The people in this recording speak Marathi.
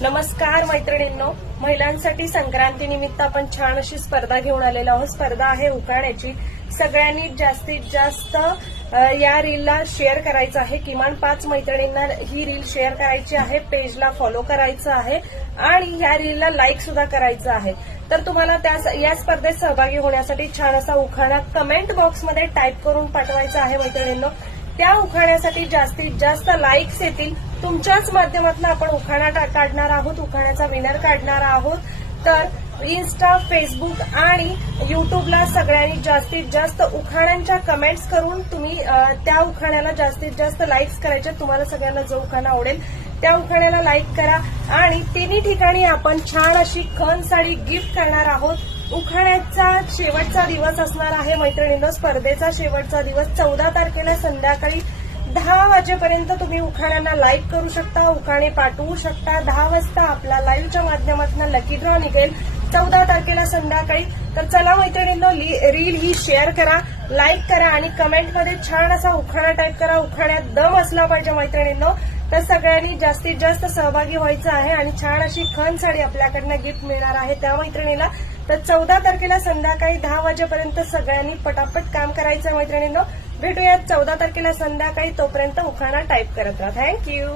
नमस्कार मैत्रिणींनो, महिलांसाठी संक्रांती निमित्त आपण छान अशी स्पर्धा घेऊन आलेलो आहोत। स्पर्धा आहे उखाण्याची। सगळ्यांनी जास्तीत जास्त या रीलला शेअर करायचं आहे। किमान 5 मैत्रिणींना ही रील शेअर करायची आहे, पेजला फॉलो करायचं आहे आणि या रीलला लाईक सुद्धा करायचं आहे। तर तुम्हाला या स्पर्धेत सहभागी होण्यासाठी छान असा उखाणा कमेंट बॉक्समध्ये टाईप करून पाठवायचा आहे मैत्रिणींनो। त्या उखाण्यासाठी जास्तीत जास्त लाईक्स येतील, तुमच्याच माध्यमातून आपण उखाणा काढणार आहोत, उखाण्याचा विनर काढणार आहोत। तर इन्स्टा, फेसबुक आणि युट्यूबला सगळ्यांनी जास्तीत जास्त उखाण्यांच्या कमेंट्स करून तुम्ही त्या उखाण्याला जास्तीत जास्त लाईक्स करायचे। तुम्हाला सगळ्यांना जो उखाणा आवडेल त्या उखाण्याला लाईक करा आणि तिन्ही ठिकाणी आपण छान अशी खण साडी गिफ्ट करणार आहोत। उखाण्याचा शेवटचा दिवस असणार आहे मैत्रिणींनो, स्पर्धेचा शेवटचा दिवस 14 तारखेला संध्याकाळी 10 वाजेपर्यंत तुम्ही उखाण्यांना लाईक करू शकता, उखाणे पाठवू शकता। 10 वाजता आपला लाईव्हच्या माध्यमातून लकी ड्रॉ निघेल 14 तारखेला संध्याकाळी। तर चला मैत्रिणींनो, रील ही शेअर करा, लाईक करा आणि कमेंटमध्ये छान असा उखाणा टाईप करा। उखाण्यात दम असला पाहिजे मैत्रिणींनो। तर सगळ्यांनी जास्तीत जास्त सहभागी व्हायचं आहे आणि छान अशी खण साडी आपल्याकडनं गिफ्ट मिळणार आहे त्या मैत्रिणीला। तर 14 तारखेला संध्याकाळी 10 वाजेपर्यंत सगळ्यांनी पटापट काम करायचं मैत्रिणींनो। भेटूयात 14 तारखेला संध्याकाळी, तोपर्यंत उखाणा टाईप करत राहा। थँक्यू।